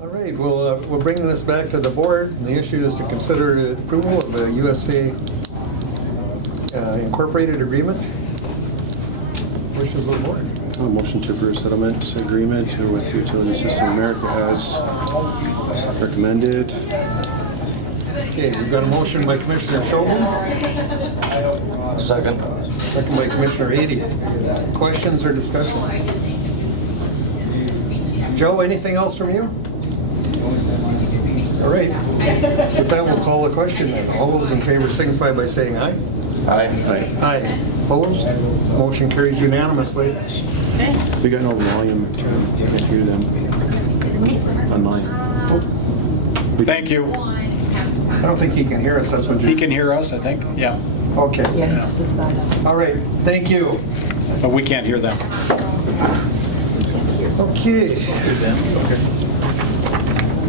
All right, we'll bring this back to the board, and the issue is to consider the approval of the USA Incorporated Agreement. Wishes of the board. Motion to approve settlement agreement with Utility System America as recommended. Okay, we've got a motion by Commissioner Schoben. Second. Second by Commissioner Ady. Questions or discussion? Joe, anything else from you? All right. With that, we'll call the question then. All those in favor signify by saying aye. Aye. Aye. Aye. Opposed? Motion carries unanimously. We got no volume, I can't hear them online. Thank you. I don't think he can hear us, that's what He you... can hear us, I think. Yeah. Okay. Yeah. All right, thank you. But we can't hear them. Okay.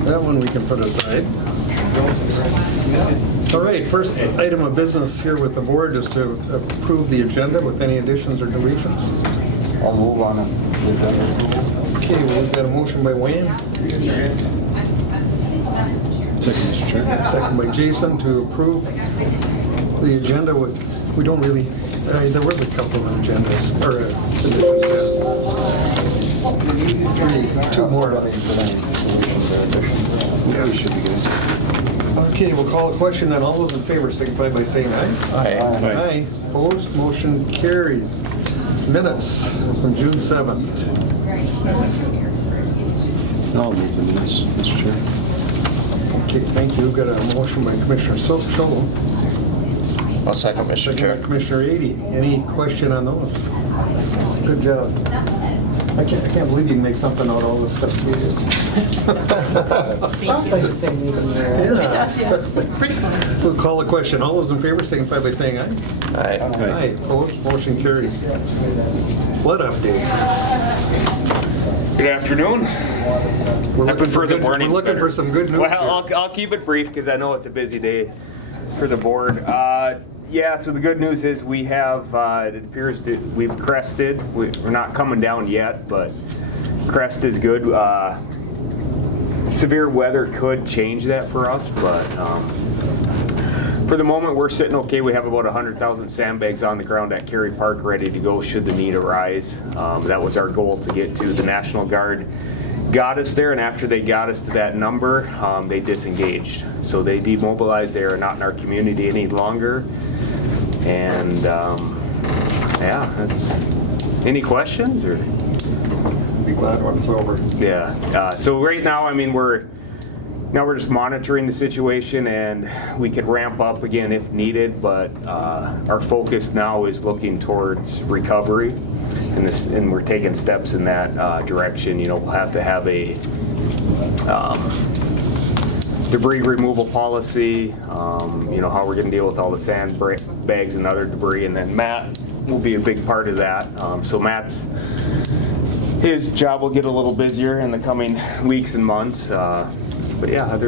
That one we can put aside. All right, first item of business here with the board is to approve the agenda with any additions or deletions. I'll move on it. Okay, well, we've got a motion by Wayne, Second, Mr. Chair. second by Jason to approve the agenda with, we don't really, there was a couple of agendas, or conditions, yeah. Two more. Yeah, we should be good. Okay, we'll call a question then. All those in favor signify by saying aye. Aye. Aye. Opposed, motion carries. Minutes from June 7th. I'll move the minutes, Mr. Chair. Okay, thank you. We've got a motion by Commissioner Scholl. I'll second, Mr. Second Chair. by Commissioner Ady. Any question on those? Good job. I can't believe you can make something out of all the stuff you did. Sounds like the same meeting here. Yeah. We'll call the question. All those in favor signify by saying aye. Aye. Aye. Opposed, motion carries. Flood update. Good afternoon. We're I prefer the mornings We're looking better. for some good news. Well, I'll keep it brief because I know it's a busy day for the board. Yeah, so the good news is we have, it appears that we've crested. We're not coming down yet, but crest is good. Severe weather could change that for us, but for the moment we're sitting okay. We have about 100,000 sandbags on the ground at Cary Park ready to go should the need arise. That was our goal to get to. The National Guard got us there, and after they got us to that number, they disengaged. So they demobilized. They are not in our community any longer. And yeah, that's. Any questions or? Be glad when it's over. Yeah. So right now, I mean, we're just monitoring the situation, and we could ramp up again if needed. But our focus now is looking towards recovery, and we're taking steps in that direction. You know, we'll have to have a debris removal policy. You know, how we're going to deal with all the sandbags and other debris, and then Matt will be a big part of that. So his job will get a little busier in the coming weeks and months. But yeah,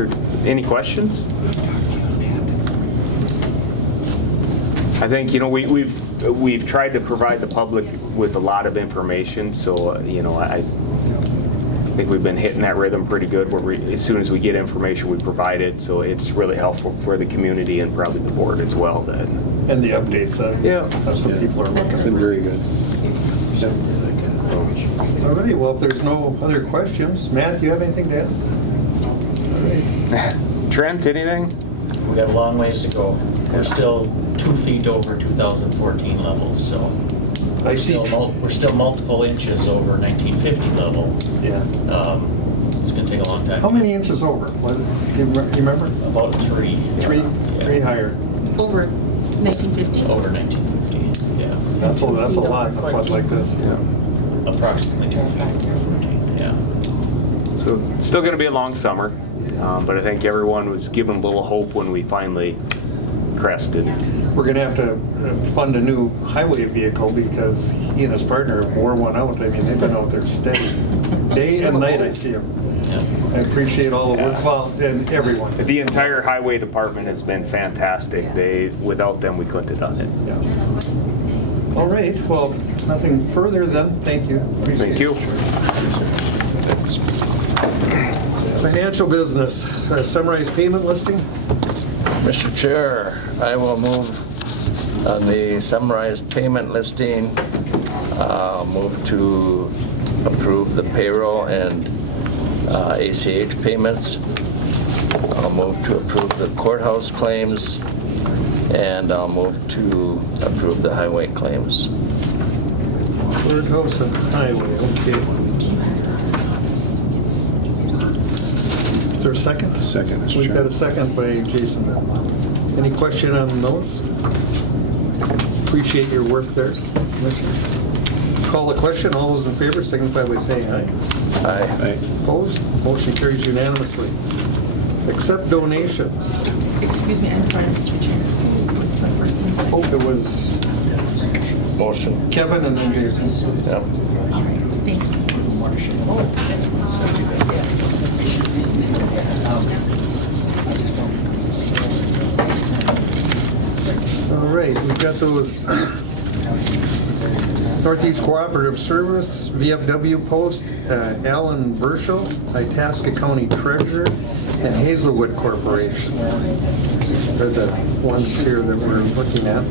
any questions? I think, you know, we've tried to provide the public with a lot of information, so you know, I think we've been hitting that rhythm pretty good. Where as soon as we get information, we provide it, so it's really helpful for the community and probably the board as well. And the updates, Yeah. That's what people are looking It's been for. very good. All right, well, if there's no other questions, Matt, you have anything to add? All right. Trent, anything? We got a long ways to go. We're still 2 feet over 2014 levels, so I see. we're still multiple inches over 1950 level. Yeah. It's going to take a long time. How many inches over? Was it, you remember? About 3. Three? Yeah. Three higher. Over 1950. Over 1950, yeah. That's a lot, a flood like this, yeah. Approximately 2 feet over 14, yeah. So still going to be a long summer, but I think everyone was given a little hope when we finally crested. We're gonna have to fund a new highway vehicle because he and his partner wore one out. I mean, they've been out there steady. Day and night I see them. Yeah. I appreciate all the work, well, and everyone. The entire highway department has been fantastic. Without them, we couldn't have done it. Yeah. All right, well, nothing further then. Thank you. Appreciate Thank you. it. Financial business, summarized payment listing. Mr. Chair, I will move on the summarized payment listing, move to approve the payroll and ACH payments. I'll move to approve the courthouse claims, and I'll move to approve the highway claims. Courthouse and highway, okay. Is there a second? Second, Mr. We've got Chair. a second by Jason. Any question on those? Appreciate your work there, Commissioner. Call the question. All those in favor signify by saying aye. Aye. Aye. Opposed? Motion carries unanimously. Accept donations. Excuse me, I'm sorry, Mr. Chair. What's the first and second? Oh, it was Motion. Kevin and then Jason. Yep. All right, thank you. All right, we've got those Northeast Cooperative Service, VFW Post, Alan Burschel, Itasca County Treasurer, and Hazelwood Corporation. They're the ones here that we're looking at.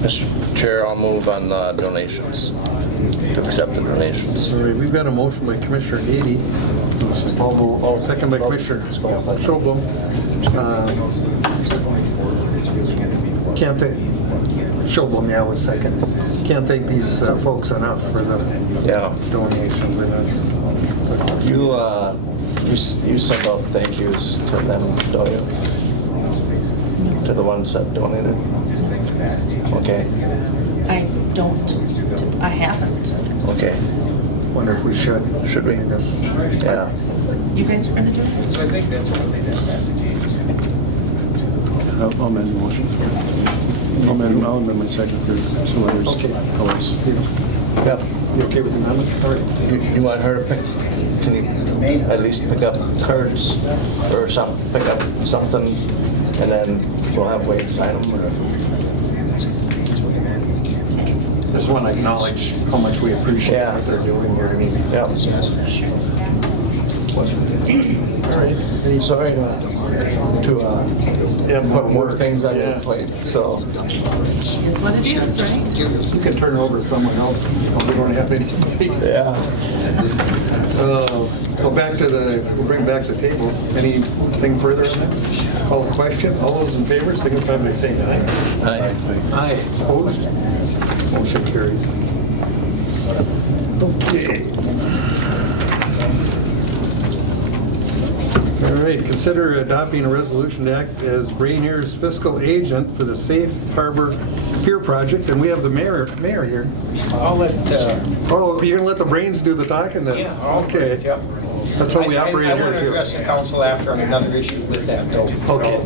Mr. Chair, I'll move on the donations, to accept the donations. All right, we've got a motion by Commissioner Ady, second by Commissioner Schobel. Can't thank, Schobel, yeah, was second. Can't thank these folks enough for the Yeah. donations. And that's- You sent out thank yous to them, don't you? To the ones that donated? Okay, I don't, I haven't. okay. Wonder if we should. Should we? Yes. Yeah. You guys are gonna do it? I'll amend the motion. I'll amend my second for some others. Okay. Colors. Yeah. You okay with the amendment? All right. You want her to pick, can you at least pick up cards or some, pick up something, and then we'll have Wade sign them? or- Just want to acknowledge how much we appreciate Yeah. what they're doing here. I mean, Yeah. all right. Any- Sorry to Yeah, put more work. things on your Yeah. plate, so. Is what it is, right? You can turn it over to someone else. We don't have any. Yeah. Go back to we'll bring back the table. Anything further on that? Call the question. All those in favor signify by saying aye. Aye. Aye. Opposed? Motion carries. Okay. All right, consider adopting a resolution to act as Rainier's fiscal agent for the Safe Harbor Pier Project, and we have the mayor here. I'll let, Oh, you're gonna let the brains do the talking then? yeah, I'll- Okay. yep. That's how we operate I here want to too. address the council after on another issue with that, though. Okay.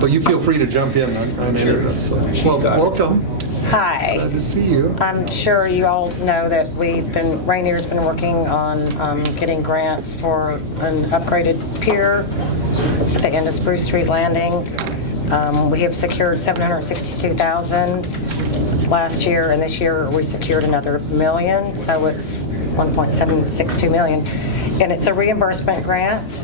Well, you feel free to jump in on any of this. Well, welcome. Hi. Glad to see you. I'm sure you all know that Rainier's been working on getting grants for an upgraded pier at the end of Spruce Street Landing. We have secured $762,000 last year, and this year we secured another $1 million, so it's $1.762 million. And it's a reimbursement grant.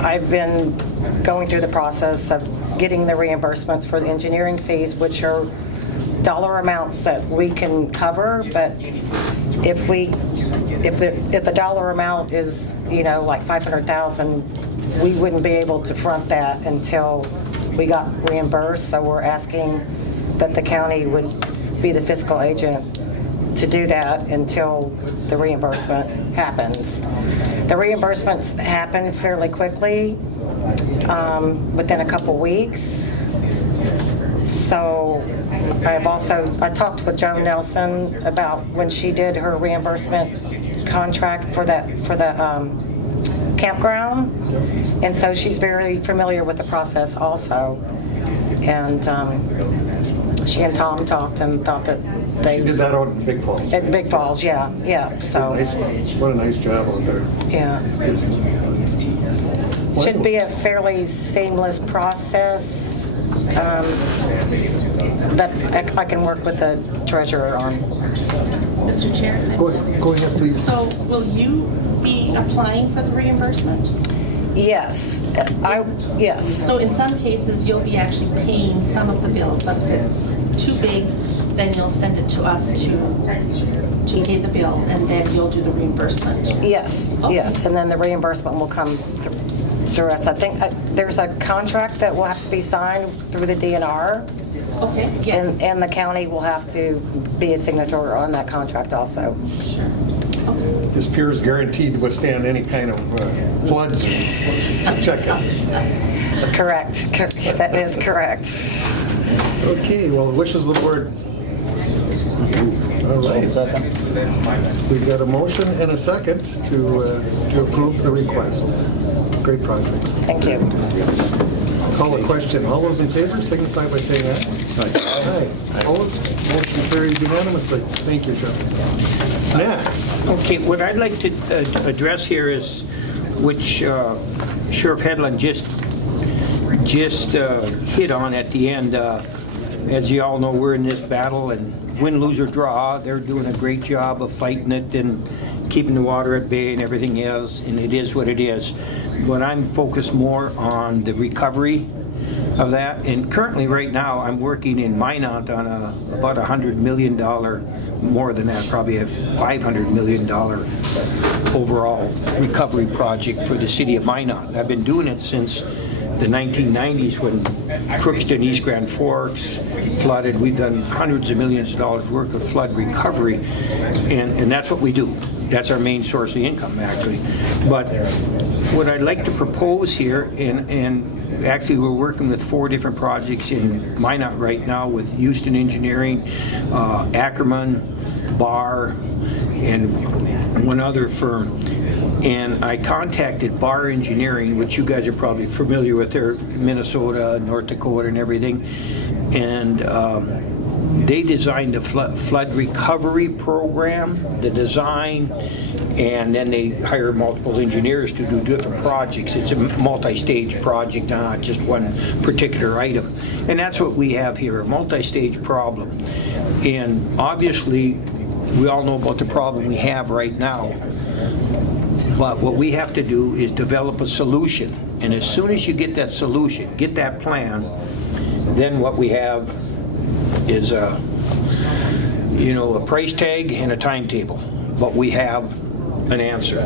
I've been going through the process of getting the reimbursements for the engineering fees, which are dollar amounts that we can cover, but if the dollar amount is, like 500,000, we wouldn't be able to front that until we got reimbursed, so we're asking that the county would be the fiscal agent to do that until the reimbursement happens. The reimbursements happen fairly quickly, within a couple weeks. So I talked with Joan Nelson about when she did her reimbursement contract for the campground, and so she's very familiar with the process also. And she and Tom talked and thought that You did that out in Big Falls. at Big Falls, yeah, so, What a nice job out there. yeah. Should be a fairly seamless process. that I can work with the treasurer on. Mr. Chair? Go ahead, please. So will you be applying for the reimbursement? Yes, yes. So in some cases, you'll be actually paying some of the bills, but if it's too big, then you'll send it to us to pay the bill, and then you'll do the reimbursement. Yes, Okay. yes, and then the reimbursement will come through us. I think there's a contract that will have to be signed through the DNR, Okay, yes. and the county will have to be a signatory on that contract also. This pier is guaranteed to withstand any kind of floods. Check it. Correct, that is correct. Okay, well, wishes of the board. All right. We've got a motion and a second to approve the request. Great projects. Thank you. Call a question. All those in favor signify by saying aye. Aye. Opposed? Motion carries unanimously. Thank you, Jeff. Next. Okay, what I'd like to address here is, which Sheriff Hedlund just hit on at the end. As you all know, we're in this battle, and win, lose, or draw, they're doing a great job of fighting it and keeping the water at bay and everything else, and it is what it is. But I'm focused more on the recovery of that. And currently, right now, I'm working in Minot on about $100 million, more than that, probably a $500 million overall recovery project for the city of Minot. I've been doing it since the 1990s when Crookston, East Grand Forks flooded. We've done hundreds of millions of dollars worth of flood recovery, and that's what we do. That's our main source of income, actually. But what I'd like to propose here, and actually we're working with 4 different projects in Minot right now with Houston Engineering, Ackerman, Barr, and one other firm. And I contacted Barr Engineering, which you guys are probably familiar with. They're Minnesota, North Dakota, and everything. And they designed a flood recovery program, the design, and then they hire multiple engineers to do different projects. It's a multi-stage project, not just one particular item. And that's what we have here, a multi-stage problem. And obviously, we all know about the problem we have right now. But what we have to do is develop a solution. And as soon as you get that solution, get that plan, then what we have is a price tag and a timetable. But we have an answer.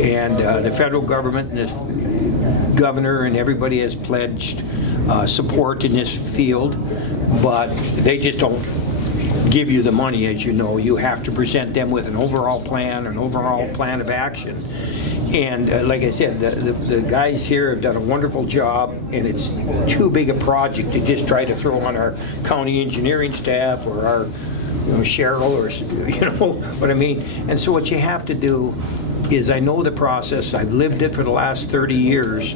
And the federal government and the governor and everybody has pledged support in this field, but they just don't give you the money, as you know. You have to present them with an overall plan of action. And like I said, the guys here have done a wonderful job, and it's too big a project to just try to throw on our county engineering staff or our Cheryl, or what I mean. And so what you have to do is, I know the process, I've lived it for the last 30 years.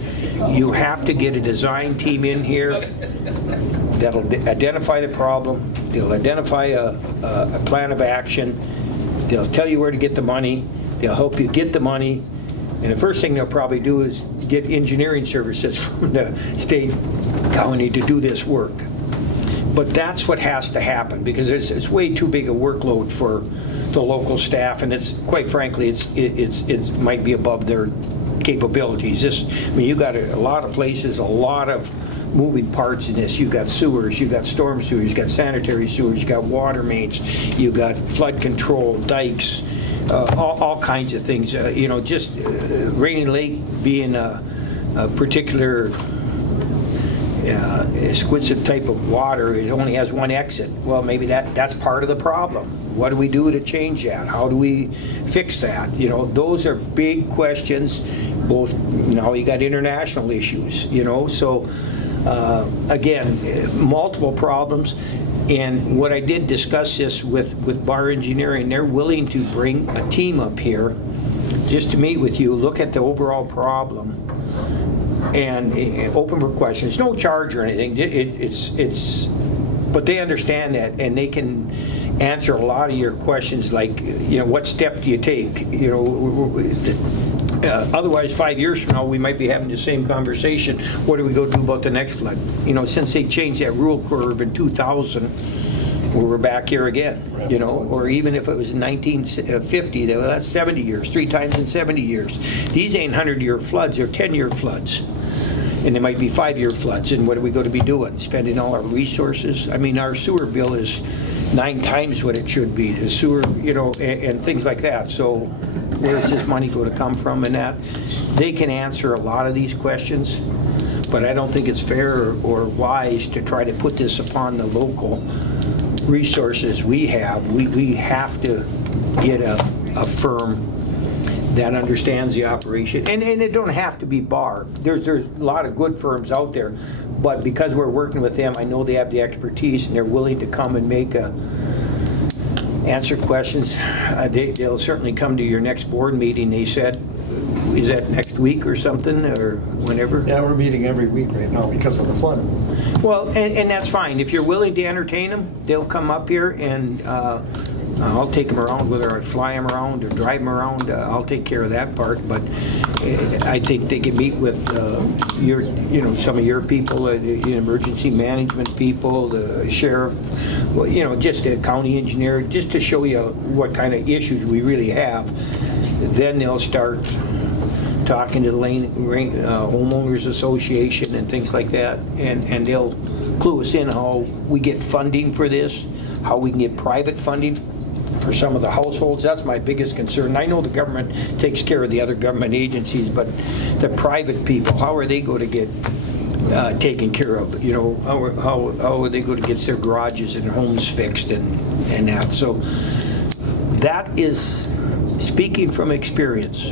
You have to get a design team in here that'll identify the problem, they'll identify a plan of action, they'll tell you where to get the money, they'll help you get the money, and the first thing they'll probably do is get engineering services from the state county to do this work. But that's what has to happen, because it's way too big a workload for the local staff, and it's, quite frankly, it might be above their capabilities. You got a lot of places, a lot of moving parts in this. You got sewers, you got storm sewers, you got sanitary sewers, you got water mains, you got flood control, dikes, all kinds of things. Just Rainy Lake being a particular exquisite type of water, it only has one exit. Well, maybe that's part of the problem. What do we do to change that? How do we fix that? Those are big questions. Both, now you got international issues, so again, multiple problems. And what I did discuss this with Barr Engineering, they're willing to bring a team up here just to meet with you, look at the overall problem, and open for questions. No charge or anything. But they understand that, and they can answer a lot of your questions, like, what step do you take? Otherwise, 5 years from now, we might be having the same conversation. What are we going to do about the next flood? You know, since they changed that rule curve in 2000, we're back here again, you know, or even if it was in 1950, that's 70 years, 3 times in 70 years. These ain't 100-year floods, they're 10-year floods. And they might be 5-year floods, and what are we going to be doing? Spending all our resources? I mean, our sewer bill is 9 times what it should be, the sewer, you know, and things like that. So where's this money going to come from and that? They can answer a lot of these questions, but I don't think it's fair or wise to try to put this upon the local resources we have. We have to get a firm that understands the operation. And it don't have to be Bar. There's a lot of good firms out there, but because we're working with them, I know they have the expertise and they're willing to come and answer questions. They'll certainly come to your next board meeting, they said. Is that next week or something, or whenever? Yeah, we're meeting every week right now because of the flooding. Well, and that's fine. If you're willing to entertain them, they'll come up here and I'll take them around, whether I fly them around or drive them around. I'll take care of that part. But I think they can meet with some of your people, the emergency management people, the sheriff, well, you know, just a county engineer, just to show you what kind of issues we really have. Then they'll start talking to the homeowners association and things like that, and they'll clue us in how we get funding for this, how we can get private funding for some of the households. That's my biggest concern. I know the government takes care of the other government agencies, but the private people, how are they going to get taken care of? You know, how are they going to get their garages and homes fixed and that? So that is, speaking from experience,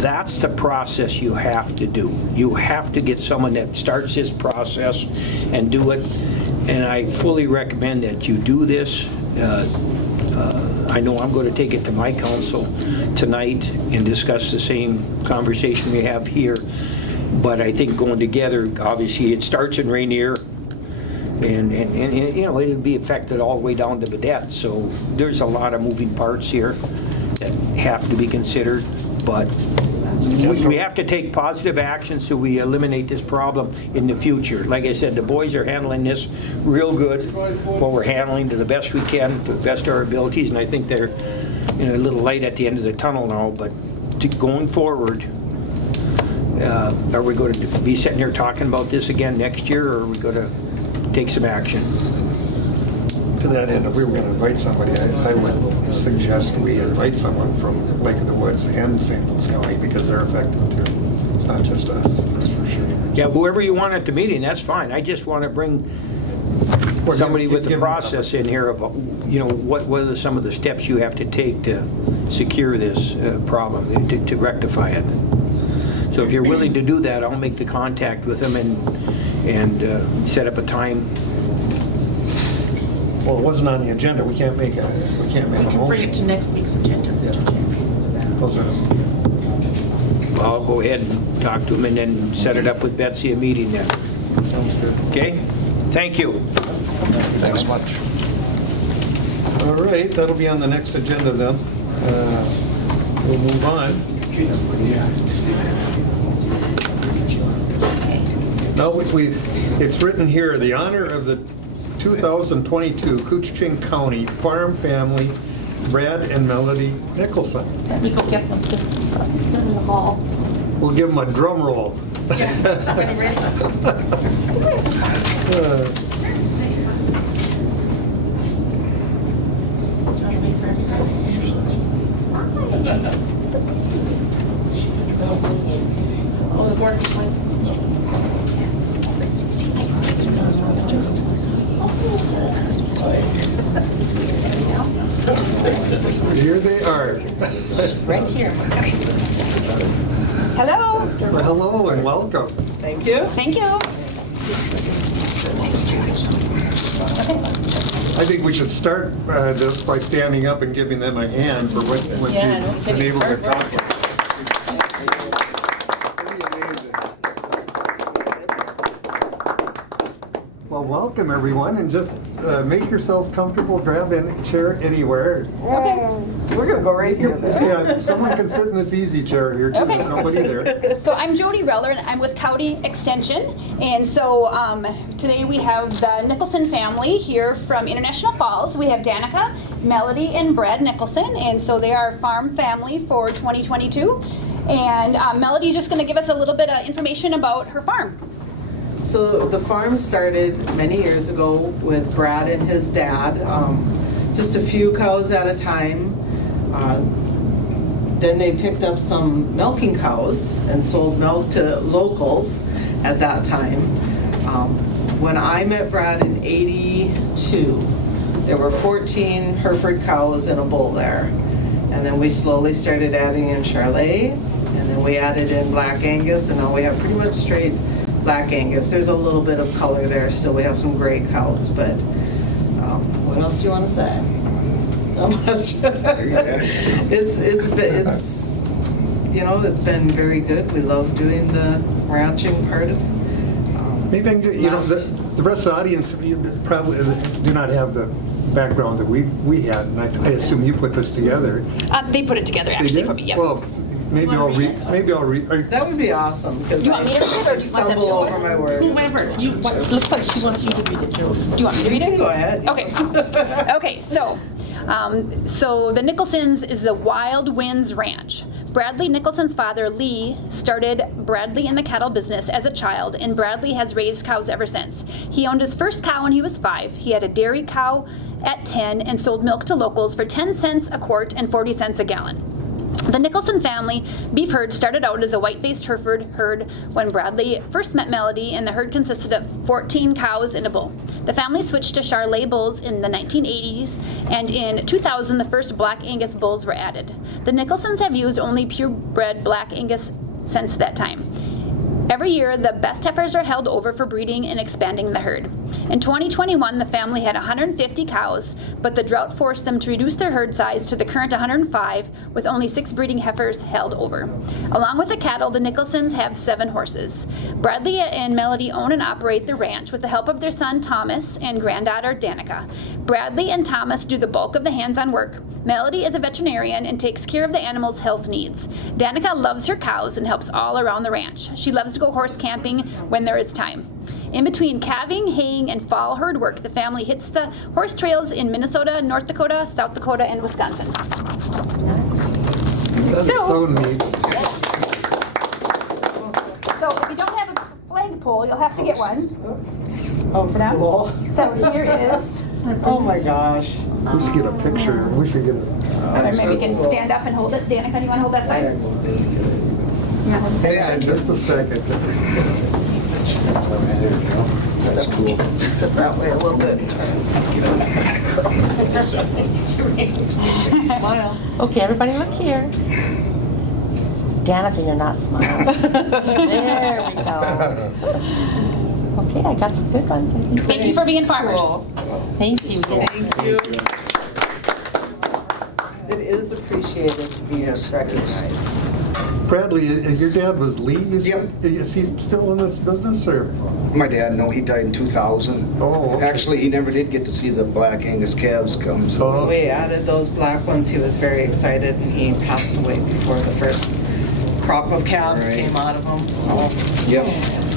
that's the process you have to do. You have to get someone that starts this process and do it. And I fully recommend that you do this. I know I'm going to take it to my council tonight and discuss the same conversation we have here. But I think going together, obviously, it starts in Rainier, and you know, it'll be affected all the way down to Vedette. So there's a lot of moving parts here that have to be considered. But we have to take positive action so we eliminate this problem in the future. Like I said, the boys are handling this real good. What we're handling to the best we can, to the best of our abilities, and I think they're, you know, a little light at the end of the tunnel now. But going forward, are we going to be sitting here talking about this again next year, or are we going to take some action? To that end, if we were going to invite somebody, I would suggest we invite someone from Lake of the Woods and St. Louis County, because they're affected too. It's not just us, that's for sure. Yeah, whoever you want at the meeting, that's fine. I just want to bring somebody with the process in here of, you know, what are some of the steps you have to take to secure this problem, to rectify it. So if you're willing to do that, I'll make the contact with them and set up a time. Well, it wasn't on the agenda. We can't make a Bring it motion. to next week's agenda, Mr. Chair. Those are, I'll go ahead and talk to them and then set it up with Betsy, a meeting then. sounds good. Okay? Thank you. Thanks much. All right, that'll be on the next agenda then. We'll move on. Now, it's written here, the honor of the 2022 Koochiching County Farm Family, Brad and Melody Nicholson. Let me go get them. They're in the hall. We'll give them a drum roll. Yeah, ready? Oh, the board place. Here they are. Right here. Hello. Well, hello and welcome. Thank you. Thank you. I think we should start this by standing up and giving them a hand for what you've been able to accomplish. Pretty amazing. Well, welcome. welcome everyone, and just make yourselves comfortable, grab any chair anywhere. We're gonna go right here then. Yeah, someone can sit in this easy chair here too, Okay. there's nobody there. So I'm Jody Reller, and I'm with County Extension. And so today we have the Nicholson family here from International Falls. We have Danica, Melody, and Brad Nicholson. And so they are a farm family for 2022. And Melody's just going to give us a little bit of information about her farm. So the farm started many years ago with Brad and his dad, just a few cows at a time. Then they picked up some milking cows and sold milk to locals at that time. When I met Brad in '82, there were 14 Hereford cows and a bull there. And then we slowly started adding in Charolais, and then we added in Black Angus, and now we have pretty much straight Black Angus. There's a little bit of color there still. We have some gray cows, but what else do you want to say? Not much. It's been very good. We love doing the ranching part of it. Maybe I can the rest of the audience probably do not have the background that we had, and I assume you put this together. They put it together They actually did? for me. Yep. Well, maybe I'll read. That would be awesome, because You want me to read it, or do you want them stumble to? over my words. Whoever, Looks like she wants you to read it, Joe. Do you want me to read You it? can go ahead. Okay. Okay, so the Nicholsons is the Wild Winds Ranch. Bradley Nicholson's father, Lee, started Bradley in the cattle business as a child, and Bradley has raised cows ever since. He owned his first cow when he was 5. He had a dairy cow at 10 and sold milk to locals for 10 cents a quart and 40 cents a gallon. The Nicholson family beef herd started out as a white-faced Hereford herd when Bradley first met Melody, and the herd consisted of 14 cows and a bull. The family switched to Charolais bulls in the 1980s, and in 2000 the first Black Angus bulls were added. The Nicholsons have used only purebred Black Angus since that time. Every year, the best heifers are held over for breeding and expanding the herd. In 2021, the family had 150 cows, but the drought forced them to reduce their herd size to the current 105, with only 6 breeding heifers held over. Along with the cattle, the Nicholsons have 7 horses. Bradley and Melody own and operate the ranch with the help of their son Thomas and granddaughter Danica. Bradley and Thomas do the bulk of the hands-on work. Melody is a veterinarian and takes care of the animals' health needs. Danica loves her cows and helps all around the ranch. She loves to go horse camping when there is time. In between calving, haying, and fall herd work, the family hits the horse trails in Minnesota, North Dakota, South Dakota, and Wisconsin. That's so neat. So if you don't have a flagpole, you'll have to get one. Oh, cool. So here is, Oh my gosh. We should get a picture. We should get a. or maybe you can stand up and hold it. Danica, do you want to hold that side? Yeah, just a second. That's cool. Step that way a little bit. Smile. Okay, everybody look here. Danica, you're not smiling. There we go. Okay, I got some good ones. I think. Thank you for being farmers. Cool. Thank you. Thank you. It is appreciated to be recognized. Bradley, your dad was Lee, you said? Yep. Is he still in this business, or? My dad, no, he died in 2000. Oh, okay. Actually, he never did get to see the Black Angus calves come, so. Oh. When we added those black ones, he was very excited, and he passed away before the first crop of calves Right. came out of him. So, Yep,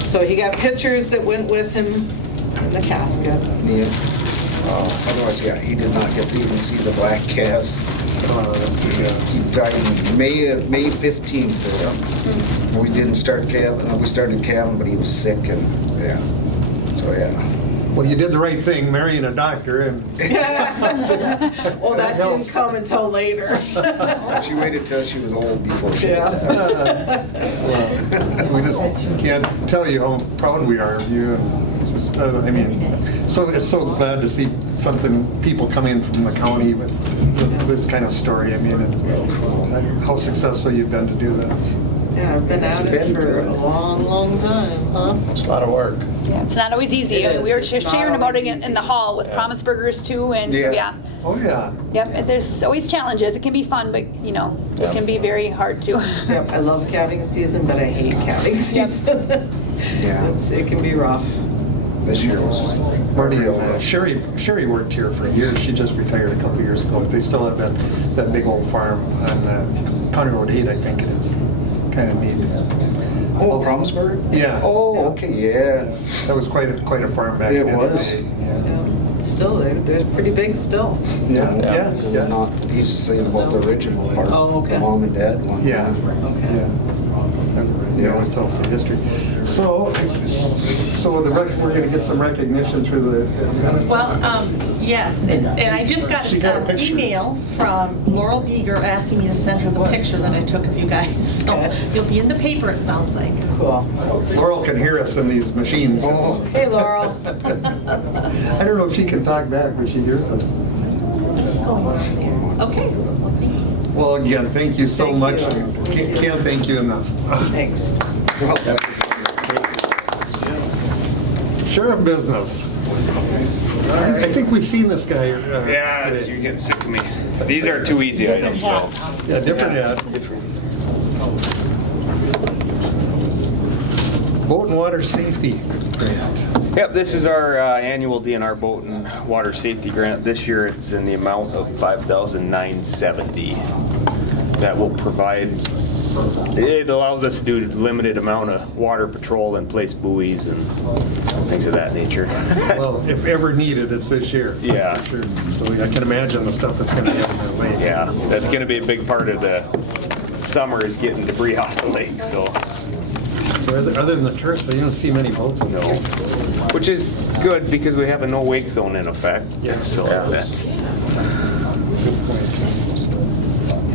so he got pictures that went with him in the casket. yeah. Otherwise, yeah, he did not get to even see the black calves. Oh, that's good, yeah. He died in May 15th. We didn't start calving, we started calving, but he was sick, and, yeah. So, yeah. Well, you did the right thing, marrying a doctor, and Well, that didn't come until later. She waited till she was old before she did Yeah. that. we just can't tell you how proud we are of you. And it's just, I mean, so it's so glad to see people come in from the county with this kind of story. I mean, and how successful you've been to do that. Yeah, I've been at it for a long, long time, huh? It's a lot of work. Yeah, it's not always easy. It is. We were It's not sharing about it always in the hall with Promise Burgers too, and so, Yeah. yeah. Oh, yeah. Yep, there's always challenges. It can be fun, but it can be very hard too. Yep, I love calving season, but I hate calving season. Yeah. It can be rough. This year was, Marty and Sherry worked here for years. She just retired a couple years ago. But they still have that big old farm on County Road 8, I think it is. Kind of neat. oh, Promisburg? Yeah. Oh, okay, yeah. That was quite a farm back It in was. the day. Still, they're pretty big still. Yeah. Not, he's saying about the original part. Oh, okay. The mom and dad one. Yeah. Okay. Yeah. He always tells the history. So we're going to get some recognition through the minutes. Well, yes, and I just got She got a an picture. email from Laurel Beager asking me to send her the picture that I took of you guys. So Okay. you'll be in the paper, it sounds like. Cool. Laurel can hear us in these machines. Hey, Laurel. I don't know if she can talk back, but she hears us. Okay. Well, again, thank you so Thank much. you. Can't thank you enough. Thanks. Well, Sheriff business. I think we've seen this guy. Yeah, you're getting sick of me. These are too easy items, though. Yeah, different ad. Boat and water safety grant. Yep, this is our annual DNR boat and water safety grant. This year it's in the amount of $5,970. That will provide, it allows us to do a limited amount of water patrol and place buoys and things of that nature. Well, if ever needed, it's this year. That's Yeah. for sure. So I can imagine the stuff that's going to happen in the lake. Yeah, that's gonna be a big part of the summer is getting debris off the lake, so. So other than the tourists, you don't see many boats in there. No. Which is good because we have a no wake zone in effect. Yeah. So that's.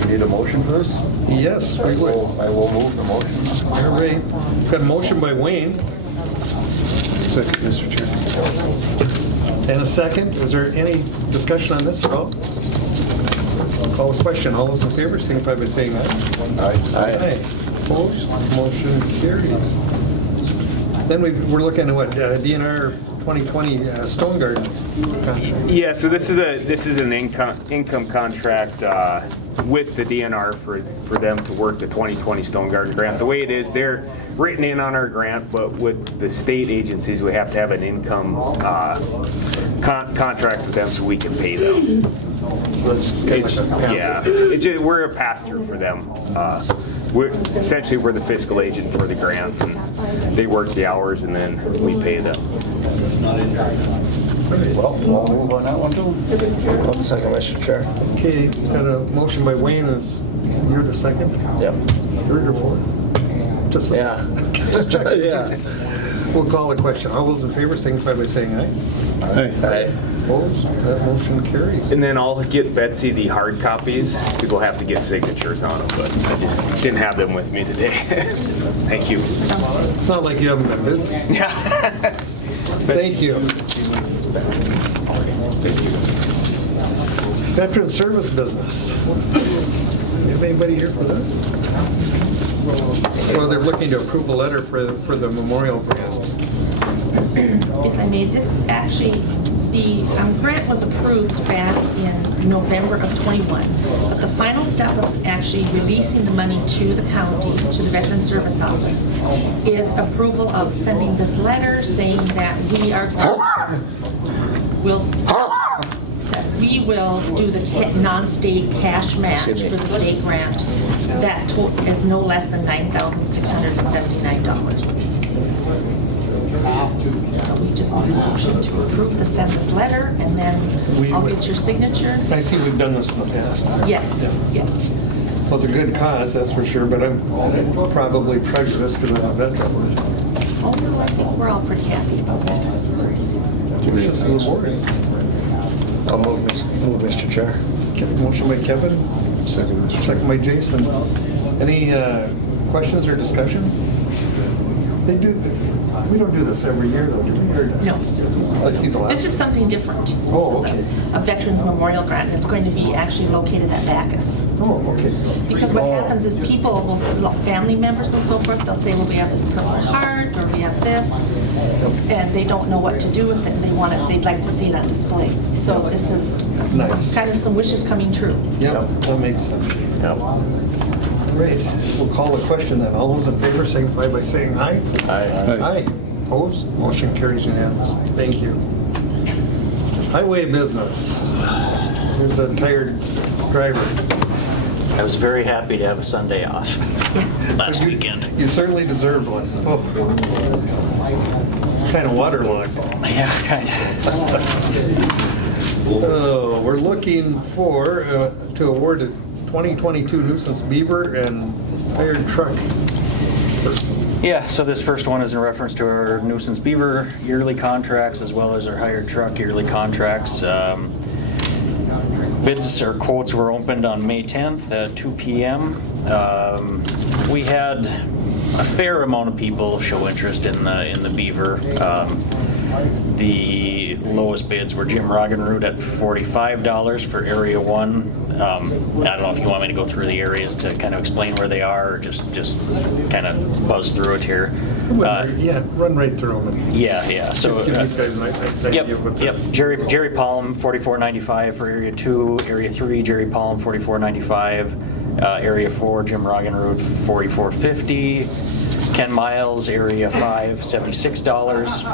Need a motion for this? Yes, we would. I will move the motion. All right. Got a motion by Wayne Second, Mr. Chair. and a second. Is there any discussion on this at all? Call the question. All those in favor, signify by saying aye. Aye. Opposed? Motion carries. Then we're looking at what, DNR 2020 Stone Garden contract. Yeah, so this is an income contract with the DNR for them to work the 2020 Stone Garden grant. The way it is, they're written in on our grant, but with the state agencies, we have to have an income contract with them so we can pay them. So it's kind of like a pass. Yeah, we're a pass-through for them. We're the fiscal agent for the grant, and they work the hours, and then we pay them. Well, we'll move on that one too. One second, Mr. Chair. Okay, got a motion by Wayne. Is you're the second? Yep. Third or fourth? Just a Yeah. Just checking. Yeah. We'll call the question. All those in favor signify by saying aye. Aye. Opposed? That motion carries. And then I'll get Betsy the hard copies. People have to get signatures on them, but I just didn't have them with me today. Thank you. It's not like you haven't been busy. Yeah. Thank you. Veteran service business. You have anybody here for that? Well, they're looking to approve a letter for the memorial grant. If I may, this actually, the grant was approved back in November of #21. But the final step of actually releasing the money to the county, to the Veteran Service Office, is approval of sending this letter saying that we will do the non-state cash match for the state grant. That is no less than $9,679. So we just need a motion to approve to send this letter, and then I'll get your signature. I see we've done this in the past. Yes, yes. Well, it's a good cause, that's for sure, but I'm probably prejudiced because I'm a veteran. Oh, no, I think we're all pretty happy about that. Wishes of the board. I'll move, Mr. Chair. Motion by Kevin, Second, Mr. Chair. second by Jason. Any questions or discussion? We don't do this every year though, do we? Or- No. I see the last. This is something different. Oh, This is okay. a Veterans Memorial Grant, and it's going to be actually located at Bacchus. Oh, okay. Because what happens is people will, family members and so forth, they'll say, well, we have this Purple Heart, or we have this, and they don't know what to do with it, and they'd like to see it on display. So this is Nice. kind of some wishes coming true. Yeah, that makes sense. Yep. Great. We'll call the question then. All those in favor signify by saying aye. Aye. Aye. Opposed? Motion carries unanimously. Thank you. Highway business. Here's a tired driver. I was very happy to have a Sunday off last weekend. You certainly deserved one. Oh. Kind of waterlogged. Yeah, kind of. Oh, we're looking for, to award a 2022 Nuisance Beaver and hired truck person. Yeah, so this first one is in reference to our Nuisance Beaver yearly contracts as well as our hired truck yearly contracts. Bids or quotes were opened on May 10th at 2 p.m. We had a fair amount of people show interest in the Beaver. The lowest bids were Jim Roggenroot at $45 for Area 1. I don't know if you want me to go through the areas to kind of explain where they are, or just kind of buzz through it here. Yeah, run right through them. Yeah. So give these guys an idea of what Yep. Jerry Palm, $44.95 for Area 2. Area 3, Jerry Palm, $44.95. Area 4, Jim Roggenroot, $44.50. Ken Miles, Area 5, $76.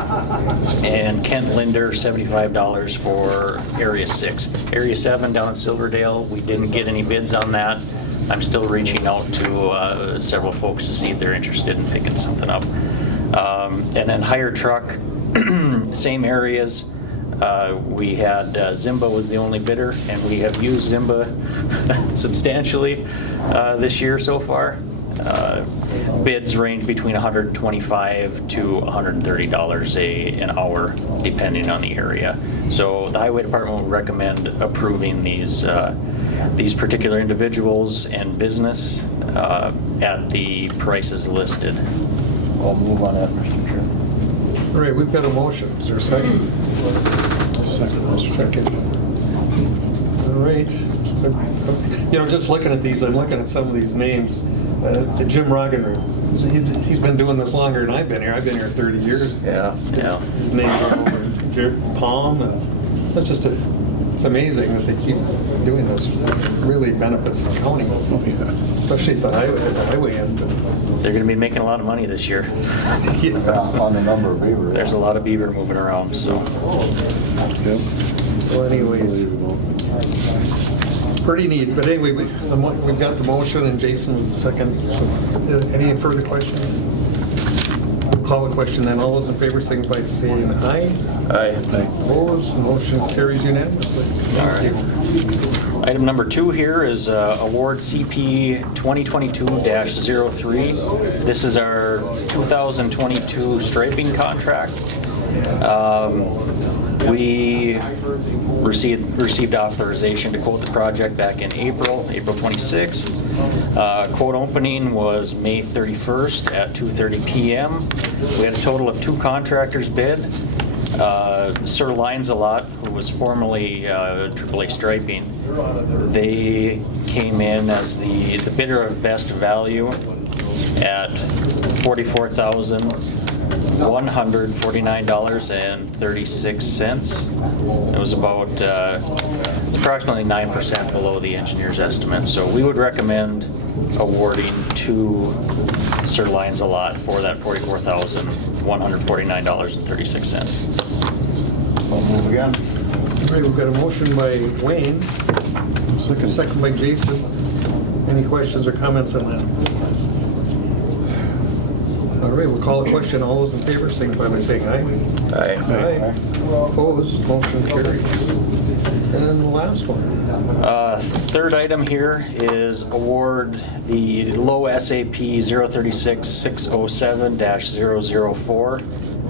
And Kent Linder, $75 for Area 6. Area 7 down in Silverdale, we didn't get any bids on that. I'm still reaching out to several folks to see if they're interested in picking something up. And then hired truck, same areas. We had Zimba was the only bidder, and we have used Zimba substantially this year so far. Bids range between $125 to $130 an hour, depending on the area. So the Highway Department would recommend approving these particular individuals and business at the prices listed. I'll move on that, Mr. Chair. All right, we've got a motion. Is there a second? Second. All right. You know, just looking at these, I'm looking at some of these names. Jim Roggenroot, he's been doing this longer than I've been here. I've been here 30 years. Yeah. His name's all over. Jerry Palm, and that's just it's amazing that they keep doing this. It really benefits the county, especially at the highway end. They're going to be making a lot of money this year. On the number of beaver. There's a lot of beaver moving around, so. Well, anyways, pretty neat. But anyway, we've got the motion, and Jason was the second. So, any further questions? We'll call a question then. All those in favor signify by saying aye. Aye. Opposed? Motion carries unanimously. Thank you. Item number 2 here is award CP 2022-03. This is our 2022 striping contract. We received authorization to quote the project back in April 26th. Quote opening was May 31st at 2:30 p.m. We had a total of 2 contractors bid. Sir Lines-A-Lot, who was formerly AAA Striping, they came in as the bidder of best value at $44,149.36. It was about approximately 9% below the engineer's estimate. So we would recommend awarding to Sir Lines-A-Lot for that $44,149.36. I'll move again. All right, we've got a motion by Wayne, second by Jason. Any questions or comments on that? All right, we'll call the question. All those in favor signify by saying aye. Aye. Aye. Opposed? Motion carries. And the last one. Third item here is award the low SAP 036-607-004.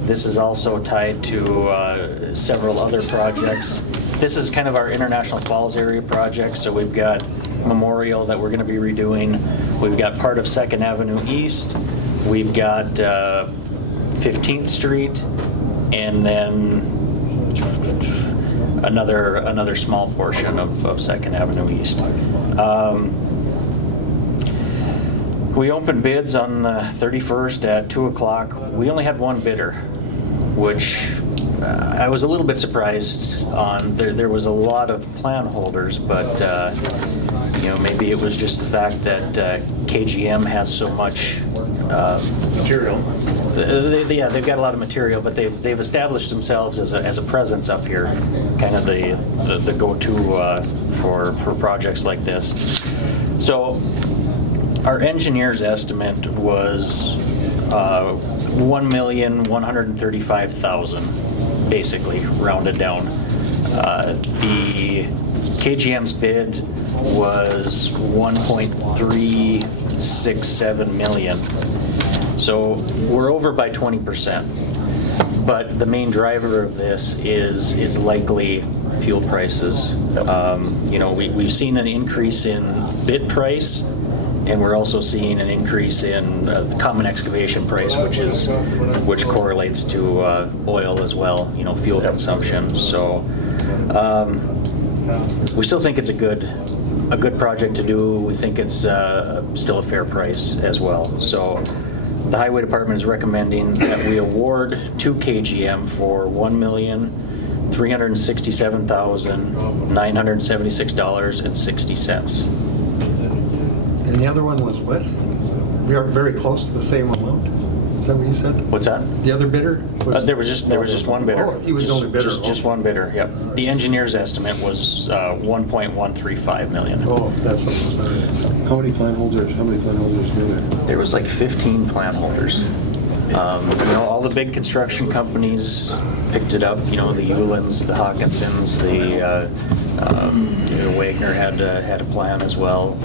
This is also tied to several other projects. This is kind of our International Falls area project, so we've got Memorial that we're going to be redoing. We've got part of 2nd Avenue East. We've got 15th Street, and then another small portion of 2nd Avenue East. We opened bids on the 31st at 2 o'clock. We only had one bidder, which I was a little bit surprised on. There was a lot of plan holders, but maybe it was just the fact that KGM has so much material. Yeah, they've got a lot of material, but they've established themselves as a presence up here, kind of the go-to for projects like this. So our engineer's estimate was $1,135,000, basically rounded down. The KGM's bid was $1.367 million. So we're over by 20%. But the main driver of this is likely fuel prices. We've seen an increase in bid price, and we're also seeing an increase in common excavation price, which correlates to oil as well, fuel consumption. So we still think it's a good project to do. We think it's still a fair price as well. So the Highway Department is recommending that we award to KGM for $1,367,976.60. And the other one was what? We are very close to the same amount. Is that what you said? What's that? The other bidder? There was just one bidder. Oh, he was the only bidder. Just one bidder. Yep. The engineer's estimate was $1.135 million. Oh, that's what was there. How many plan holders were there? There was like 15 plan holders. All the big construction companies picked it up. The Uhlens, the Hawkinsons, the Wagner had a plan as well.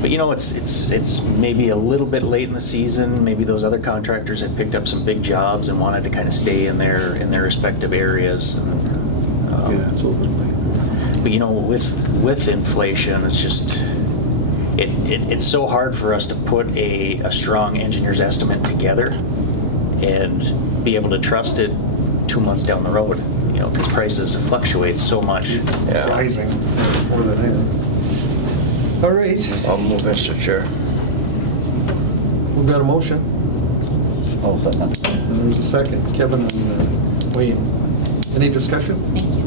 But it's maybe a little bit late in the season. Maybe those other contractors had picked up some big jobs and wanted to kind of stay in their respective areas. Yeah, it's a little bit late. But with inflation, it's just it's so hard for us to put a strong engineer's estimate together and be able to trust it 2 months down the road. Because prices fluctuate so much. Yeah. Rising more than anything. All right, I'll move, Mr. Chair. we've got a motion. I'll second. And there's a second. Kevin and Wayne. Any discussion? Thank you.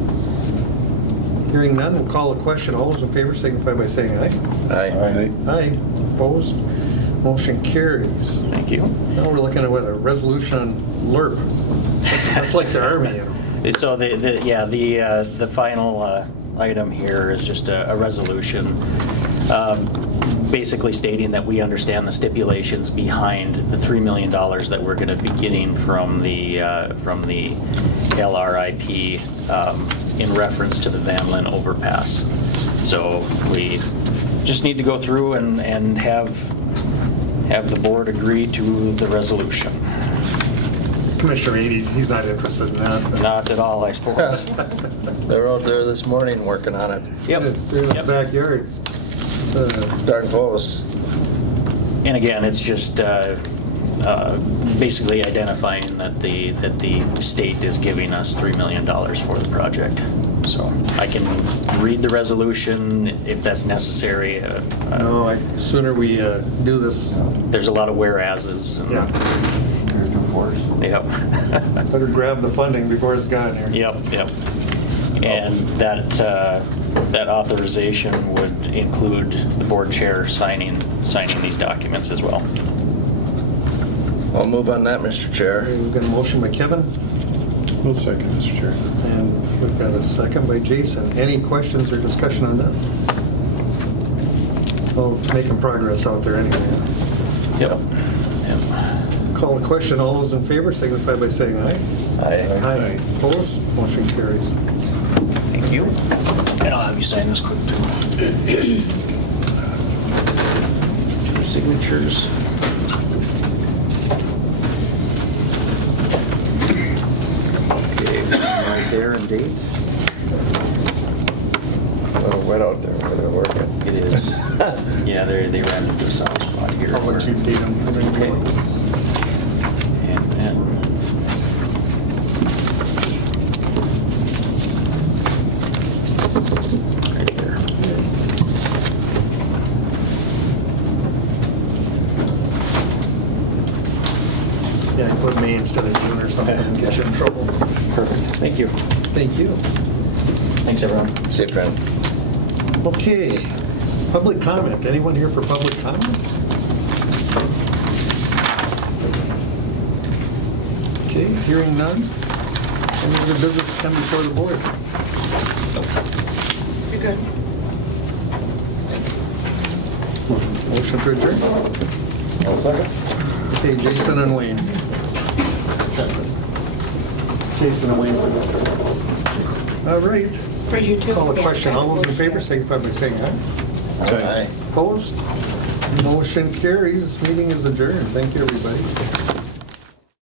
Hearing none, we'll call a question. All those in favor signify by saying aye. Aye. Aye. Opposed? Motion carries. Thank you. Now we're looking at a resolution on LERP. That's like the Army, So the final item here is just a resolution, basically stating that we understand the stipulations behind the $3 million that we're going to be getting from the LRIP in reference to the Van Linn overpass. So we just need to go through and have the board agree to the resolution. Commissioner 80s, he's not interested in that. Not at all, I suppose. They're out there this morning working on it. Yep. They're in the backyard. Darn close. And again, it's just basically identifying that the state is giving us $3 million for the project. So I can read the resolution if that's necessary. No, sooner we do this. There's a lot of whereases. Yeah. Yep. Better grab the funding before it's gone here. Yep. And that authorization would include the board chair signing these documents as well. I'll move on that, Mr. Chair. We've got a motion by Kevin, One second, Mr. Chair. and we've got a second by Jason. Any questions or discussion on this? Well, making progress out there anyway. Yep. Call the question. All those in favor signify by saying aye. Aye. Opposed? Motion carries. Thank you. And I'll have you sign this quick too. 2 signatures. Okay, right there and date. A little wet out there where they're working. It is. Yeah, they ran into a soft spot here. I'll let you date them. Okay. And then. Right there. Yeah, put May instead of June or something and get you in trouble. Perfect. Thank you. Thank you. Thanks, everyone. See you, friend. Okay, public comment. Anyone here for public comment? Okay, hearing none. Any other business come before the board? You're good. Motion to adjourn. I'll second. Okay, Jason and Wayne. Jason and Wayne. All right. For you too. Call the question. All those in favor, signify by saying aye. Aye. Opposed? Motion carries. This meeting is adjourned. Thank you, everybody.